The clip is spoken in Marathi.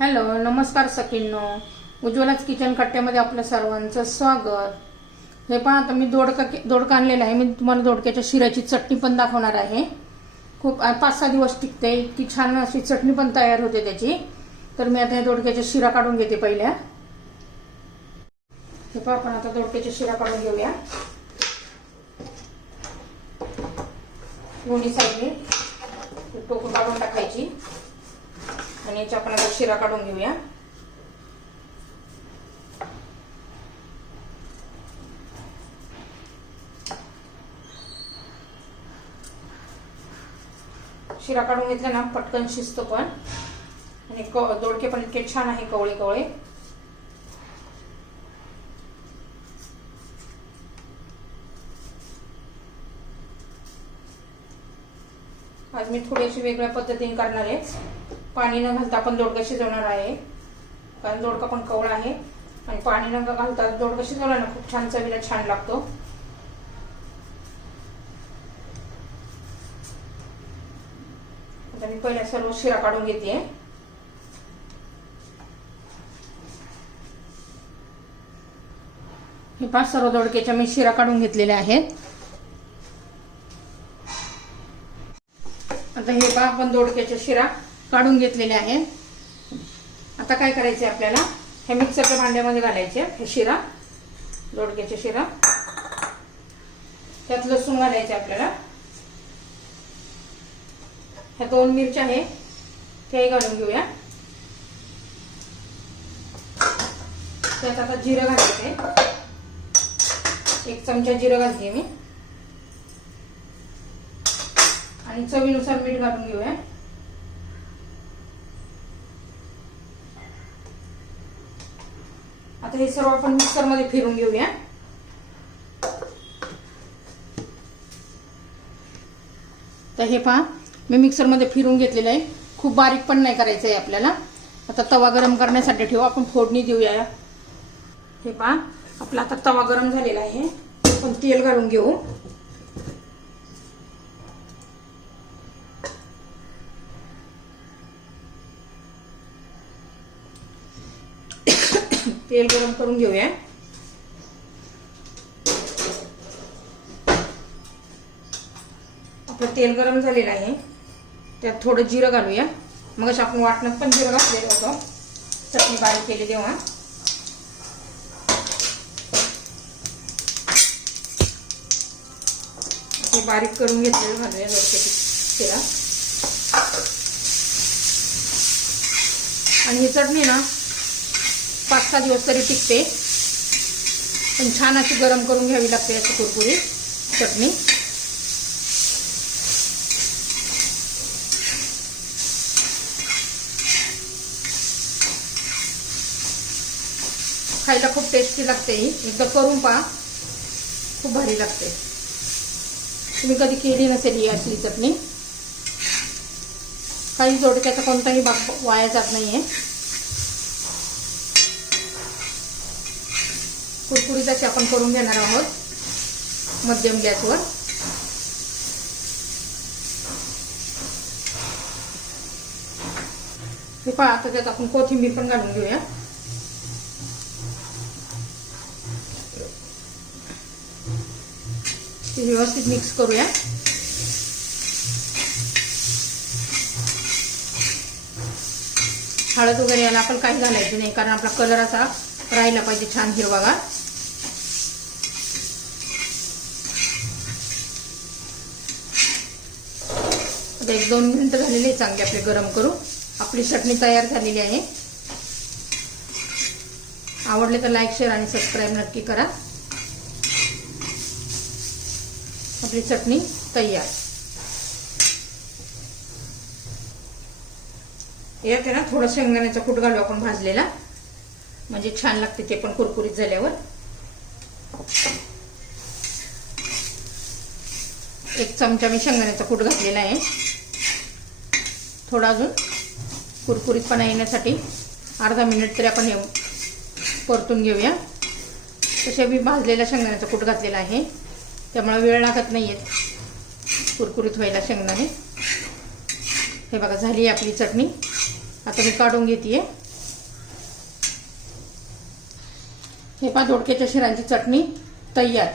हॅलो नमस्कार सखींनो. उज्ज्वलाच किचन कट्ट्यामध्ये आपलं सर्वांचं स्वागत. हे पहा आता मी दोडका दोडका आणलेला आहे. मी तुम्हाला दोडक्याच्या शिऱ्याची चटणी पण दाखवणार आहे. खूप पाच सहा दिवस टिकते. इतकी छान अशी चटणी पण तयार होते त्याची. तर मी आता या दोडक्याच्या शिरा काढून घेते पहिल्या. हे पहा आपण आता दोडक्याच्या शिरा काढून घेऊया. दोन्ही साईडने टोकून काढून टाकायची. आणि याच्या आपण आता शिरा काढून घेऊया. शिरा काढून घेतला ना पटकन शिजतो पण. आणि दोडके पण इतके छान आहे कवळे कवळे. आज मी थोडीशी वेगळ्या पद्धतीने करणार आहे. पाणी न घालता आपण दोडका शिजवणार आहे. कारण दोडका पण कवळा आहे. आणि पाणी न घालता दोडका शिजवला ना खूप छान चवीला छान लागतो. आता मी पहिल्या सर्व शिरा काढून घेते. हे पाच सर्व दोडक्याच्या मी शिरा काढून घेतलेल्या आहेत. आता हे पहा आपण दोडक्याच्या शिरा. काढून घेतलेले आहे. आता काय करायचे आपल्याला? हे मिक्सरच्या भांड्यामध्ये घालायचे हे शिरा दोडक्याचे शिरा. त्यात लसूण घालायचे आपल्याला. ह्या दोन मिरच्या आहे त्याही घालून घेऊया. त्यात आता जिरं घालायचे एक चमचा जिरं घालते मी. आणि चवीनुसार मीठ घालून घेऊया. आता हे सर्व आपण मिक्सरमध्ये फिरून घेऊया. तर हे पहा मी मिक्सरमध्ये फिरून घेतलेलं आहे. खूप बारीक पण नाही करायचं आहे आपल्याला. आता तवा गरम करण्यासाठी ठेवू आपण फोडणी देऊया. हे पहा आपला आता तवा गरम झालेला आहे. आपण तेल घालून घेऊ. तेल गरम करून घेऊया. आपलं तेल गरम झालेलं आहे. त्यात थोडं जिरं घालूया. मग अशा आपण वाटणात पण जिरं घातलेलं होतं. चटणी बारीक केली तेव्हा. हे बारीक करून घेतलेलं घालूया दोडक्याची शिरा आणि ही चटणी ना पाच सहा दिवस तरी टिकते. पण छान अशी गरम करून घ्यावी लागते याची कुरकुरी चटणी. खायला खूप टेस्टी लागते ही. एकदा करून पहा. खूप भारी लागते. तुम्ही कधी केली नसेल ही असली चटणी. काही जोडक्याचा कोणताही भाग वाया जात नाहीये. आहे अशी आपण करून घेणार आहोत मध्यम गॅसवर. हे पहा आता त्यात आपण कोथिंबीर पण घालून घेऊया. ते व्यवस्थित मिक्स करूया. हळद वगैरे याला आपण काही घालायचं नाही कारण आपला कलर असा राहिला पाहिजे छान हिरवागार आता एक दोन मिनिट झालेली आहे चांगली आपले गरम करू आपली चटणी तयार झालेली आहे. आवडले तर लाईक शेअर आणि सबस्क्राईब नक्की करा. आपली चटणी तयार. यात ना थोडं शेंगदाण्याचा कूट घालू आपण भाजलेला. म्हणजे छान लागते ते पण कुरकुरीत झाल्यावर. एक चमचा मी शेंगदाण्याचा कूट घातलेला आहे. थोडा अजून कुरकुरीतपणा येण्यासाठी अर्धा मिनिट तरी आपण हे परतून घेऊया. तसे मी भाजलेला शेंगदाण्याचा कूट घातलेला आहे. त्यामुळे वेळ लागत नाही आहेत कुरकुरीत व्हायला शेंगदाणे. हे बघा झाली आहे आपली चटणी. आता मी काढून घेते हे पहा दोडक्याच्या शिरांची चटणी तयार.